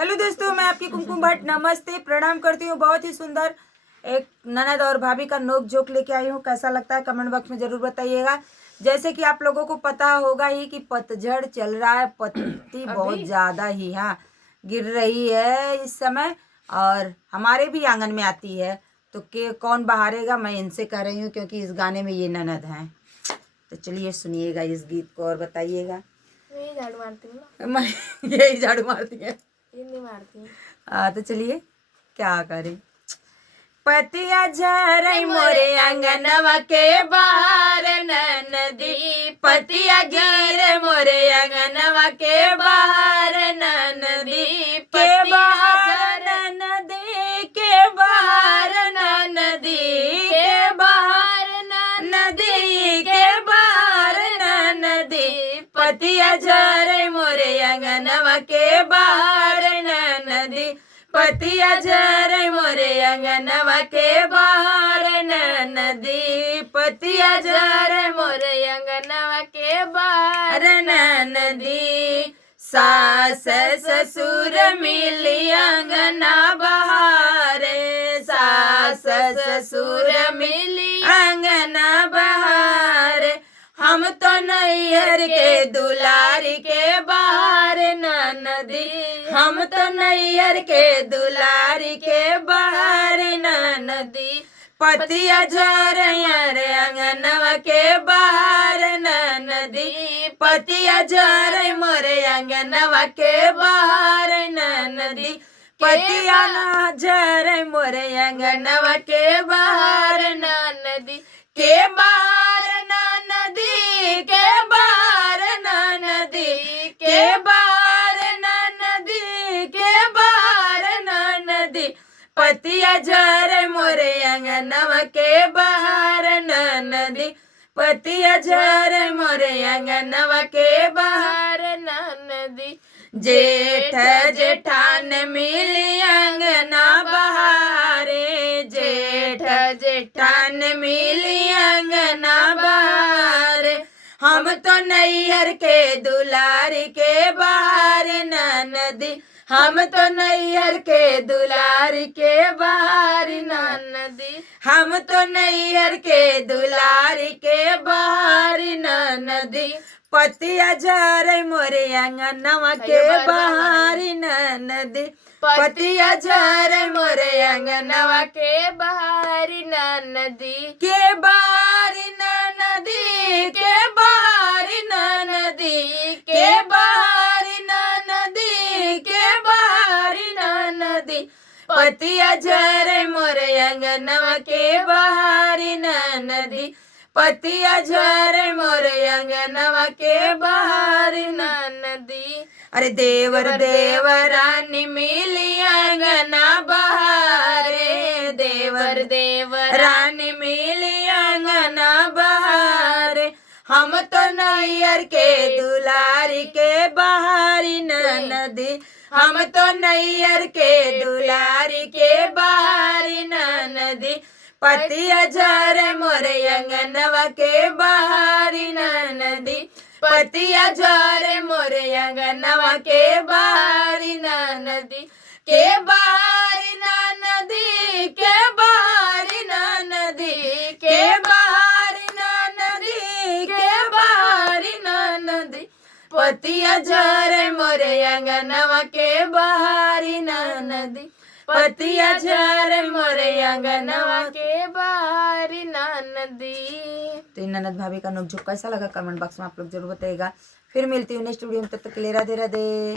Hello दोस्तों, मैं आपकी कुमकुम भट्ट नमस्ते प्रणाम करती हूँ। बहुत ही सुंदर एक ननद और भाभी का नोक झोंक लेके आई हूँ। कैसा लगता है कमेंट बॉक्स में ज़रूर बताइएगा। जैसे कि आप लोगों को पता होगा ही कि पतझड़ चल रहा है, पत्ती बहुत ज़्यादा ही गिर रही है इस समय और हमारे भी आंगन में आती है। तो के कौन बहारेगा, मैं इनसे कह रही हूँ क्योंकि इस गाने में ये ननद हैं। तो चलिए सुनिएगा इस गीत को और बताइएगा। मैं झाड़ू मारती हूँ ना। मैं यही झाड़ू मारती है। ये नहीं मारती। तो चलिए क्या करें। पतिया झरई मोरे अंगनवा के बाहर नदी, पतिया गिरे मोरे अंगनवा के बाहर नदी, के बाहर नदी, के बाहर नदी, के बाहर नदी, के बाहर नदी, पतिया झरई मोरे अंगनवा के बाहर नदी, पतिया झरई मोरे अंगनवा के बाहर नदी, पतिया झरई मोरे अंगनवा के बाहर नदी, सास ससुर मिली अंगना बहारे, सास ससुर मिली अंगना बहारे, हम तो नैहर के दुलारी के बाहर नदी, हम तो नैहर के दुलारी के बाहर नदी, पतिया झरैया रे अंगनवा के बाहर नदी, पतिया झरई मोरे अंगनवा के बाहर नदी, पतिया ना झरई मोरे अंगनवा के बाहर नदी, के बाहर नदी, के बाहर नदी, के बाहर नदी, के बाहर नदी, पतिया झरई मोरे अंगनवा के बाहर नदी, पतिया झरई मोरे अंगनवा के बाहर नदी, जेठ जेठान मिली अंगना बहारे, जेठ जेठान मिली अंगना बहारे, हम तो नैहर के दुलारी के बाहर नदी, हम तो नैहर के दुलारी के बाहर नदी, हम तो नैहर के दुलारी के बाहर नदी, पतिया झरई मोरे अंगनवा के बाहर नदी, पतिया झरई मोरे अंगनवा के बाहर नदी, के बाहर नदी, के बाहर नदी, के बाहर नदी, के बाहर नदी, पतिया झरई मोरे अंगनवा के बाहर नदी, पतिया झरई मोरे अंगनवा के बाहर नदी। अरे देवर देवरानी मिली अंगना बहारे, देवर देवरानी मिली अंगना बहारे, हम तो नैहर के दुलारी के बाहर नदी, हम तो नैहर के दुलारी के बाहर नदी, पतिया झरई मोरे अंगनवा के बाहर नदी, पतिया झरई मोरे अंगनवा के बाहर नदी, के बाहर नदी, के बाहर नदी, के बाहर नदी, के बाहर नदी, पतिया झरई मोरे अंगनवा के बाहर नदी, पतिया झरई मोरे अंगनवा के बाहर नदी। तो इन ननद भाभी का नोक झोंक कैसा लगा कमेंट बॉक्स में आप लोग जरूर बताइएगा। फिर मिलती हूँ नेक्स्ट वीडियो में, तब तक के लिए राधे राधे।